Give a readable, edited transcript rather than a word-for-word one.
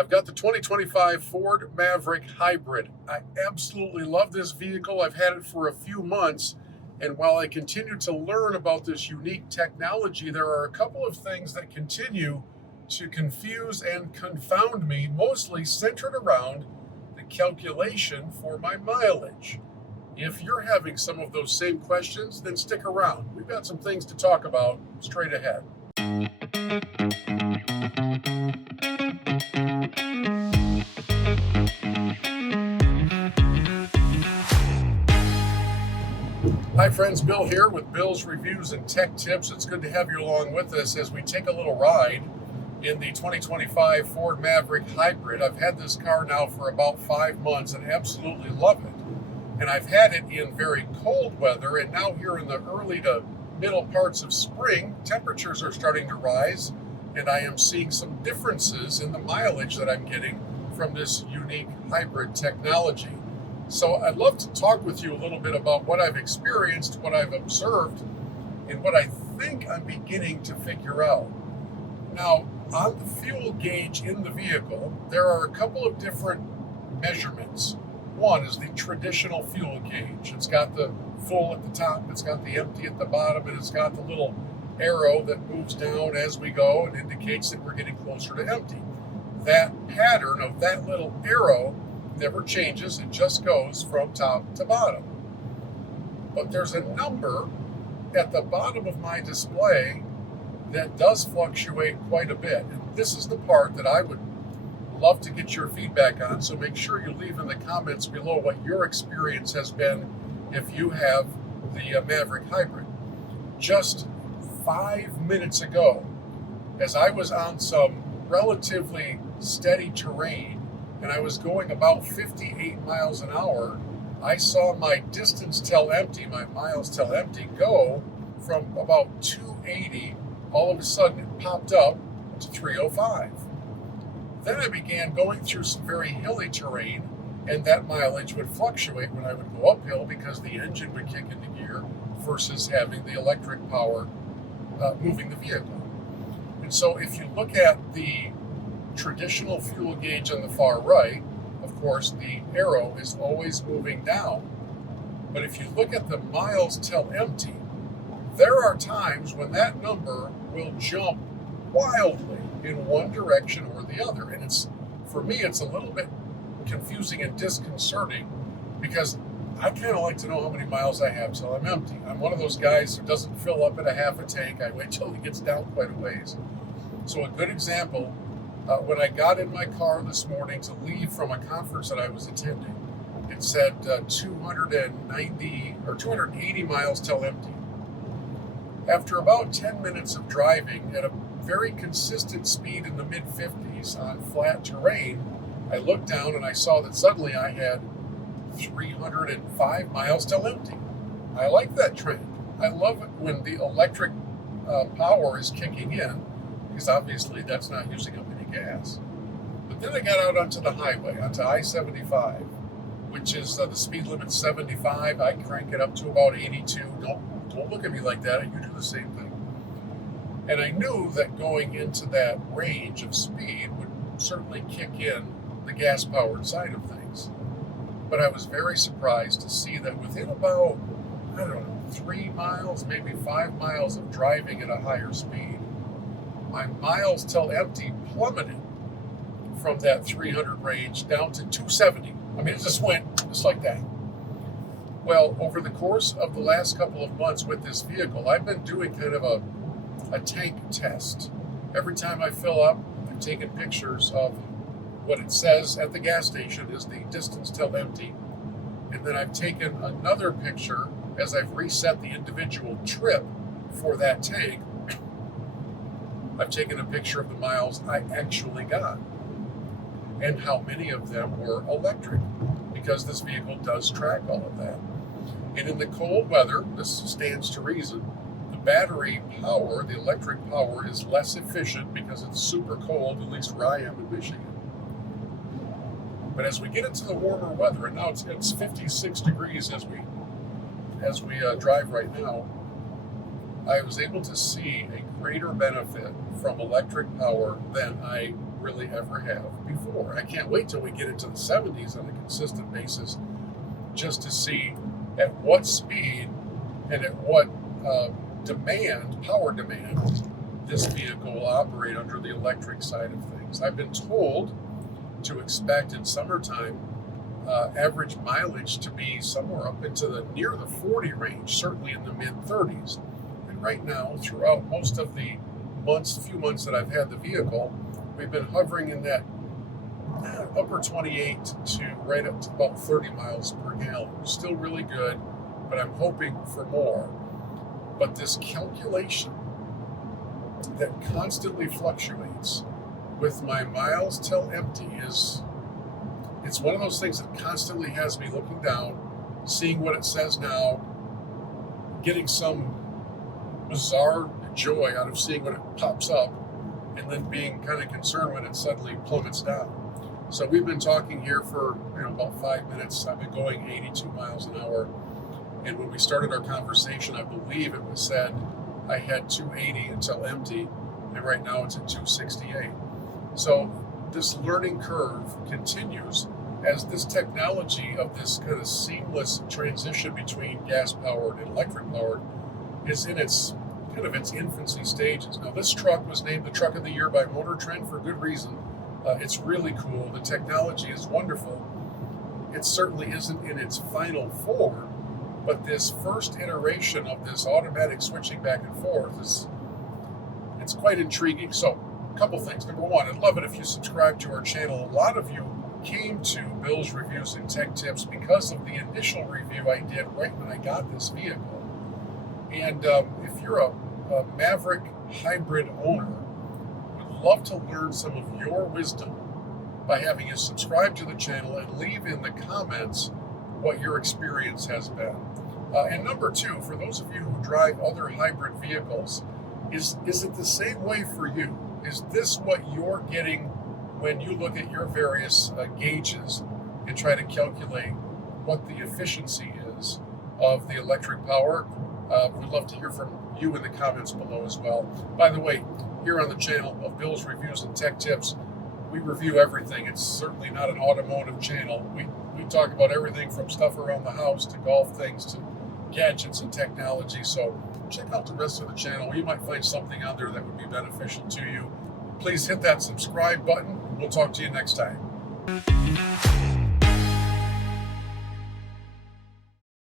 I've got the 2025 Ford Maverick Hybrid. I absolutely love this vehicle. I've had it for a few months, and while I continue to learn about this unique technology, there are a couple of things that continue to confuse and confound me, mostly centered around the calculation for my mileage. If you're having some of those same questions, then stick around. We've got some things to talk about straight ahead. Hi friends, Bill here with Bill's Reviews and Tech Tips. It's good to have you along with us as we take a little ride in the 2025 Ford Maverick Hybrid. I've had this car now for about 5 months and absolutely love it. And I've had it in very cold weather, and now here in the early to middle parts of spring, temperatures are starting to rise, and I am seeing some differences in the mileage that I'm getting from this unique hybrid technology. So I'd love to talk with you a little bit about what I've experienced, what I've observed, and what I think I'm beginning to figure out. Now, on the fuel gauge in the vehicle, there are a couple of different measurements. One is the traditional fuel gauge. It's got the full at the top, it's got the empty at the bottom, and it's got the little arrow that moves down as we go and indicates that we're getting closer to empty. That pattern of that little arrow never changes. It just goes from top to bottom. But there's a number at the bottom of my display that does fluctuate quite a bit. And this is the part that I would love to get your feedback on. So make sure you leave in the comments below what your experience has been if you have the Maverick Hybrid. Just 5 minutes ago, as I was on some relatively steady terrain, and I was going about 58 miles an hour, I saw my distance till empty, my miles till empty, go from about 280, all of a sudden it popped up to 305. Then I began going through some very hilly terrain, and that mileage would fluctuate when I would go uphill because the engine would kick into gear versus having the electric power moving the vehicle. And so if you look at the traditional fuel gauge on the far right, of course, the arrow is always moving down. But if you look at the miles till empty, there are times when that number will jump wildly in one direction or the other. And for me, it's a little bit confusing and disconcerting because I kind of like to know how many miles I have till I'm empty. I'm one of those guys who doesn't fill up at a half a tank. I wait till it gets down quite a ways. So a good example, when I got in my car this morning to leave from a conference that I was attending, it said 290 or 280 miles till empty. After about 10 minutes of driving at a very consistent speed in the mid-50s on flat terrain, I looked down and I saw that suddenly I had 305 miles till empty. I like that trend. I love it when the electric power is kicking in, because obviously that's not using up any gas. But then I got out onto the highway, onto I-75, which is the speed limit 75. I crank it up to about 82. Don't look at me like that. You do the same thing. And I knew that going into that range of speed would certainly kick in the gas-powered side of things. But I was very surprised to see that within about, 3 miles, maybe 5 miles of driving at a higher speed, my miles till empty plummeted from that 300 range down to 270. I mean, it just went just like that. Well, over the course of the last couple of months with this vehicle, I've been doing kind of a tank test. Every time I fill up, I've taken pictures of what it says at the gas station is the distance till empty. And then I've taken another picture as I've reset the individual trip for that tank. I've taken a picture of the miles I actually got and how many of them were electric, because this vehicle does track all of that. And in the cold weather, this stands to reason, the battery power, the electric power, is less efficient because it's super cold, at least where I am in Michigan. But as we get into the warmer weather, and now it's 56 degrees as we drive right now, I was able to see a greater benefit from electric power than I really ever have before. I can't wait till we get into the 70s on a consistent basis just to see at what speed and at what power demand, this vehicle will operate under the electric side of things. I've been told to expect in summertime average mileage to be somewhere up into the near the 40 range, certainly in the mid 30s. And right now, throughout most of the few months that I've had the vehicle, we've been hovering in that upper 28 to right up to about 30 miles per gallon. Still really good, but I'm hoping for more. But this calculation that constantly fluctuates with my miles till empty it's one of those things that constantly has me looking down, seeing what it says now, getting some bizarre joy out of seeing when it pops up, and then being kind of concerned when it suddenly plummets down. So we've been talking here for about 5 minutes. I've been going 82 miles an hour. And when we started our conversation, I believe it was said I had 280 until empty, and right now it's at 268. So this learning curve continues as this technology of this kind of seamless transition between gas-powered and electric-powered is in its infancy stages. Now, this truck was named the Truck of the Year by Motor Trend for good reason. It's really cool. The technology is wonderful. It certainly isn't in its final form, but this first iteration of this automatic switching back and forth it's quite intriguing. So, a couple things. Number one, I'd love it if you subscribe to our channel. A lot of you came to Bill's Reviews and Tech Tips because of the initial review I did right when I got this vehicle. And if you're a Maverick Hybrid owner, would love to learn some of your wisdom by having you subscribe to the channel and leave in the comments what your experience has been. And number two, for those of you who drive other hybrid vehicles, is it the same way for you? Is this what you're getting when you look at your various gauges and try to calculate what the efficiency is of the electric power? We'd love to hear from you in the comments below as well. By the way, here on the channel of Bill's Reviews and Tech Tips, we review everything. It's certainly not an automotive channel. We talk about everything from stuff around the house to golf things to gadgets and technology. So check out the rest of the channel. You might find something on there that would be beneficial to you. Please hit that subscribe button. We'll talk to you next time.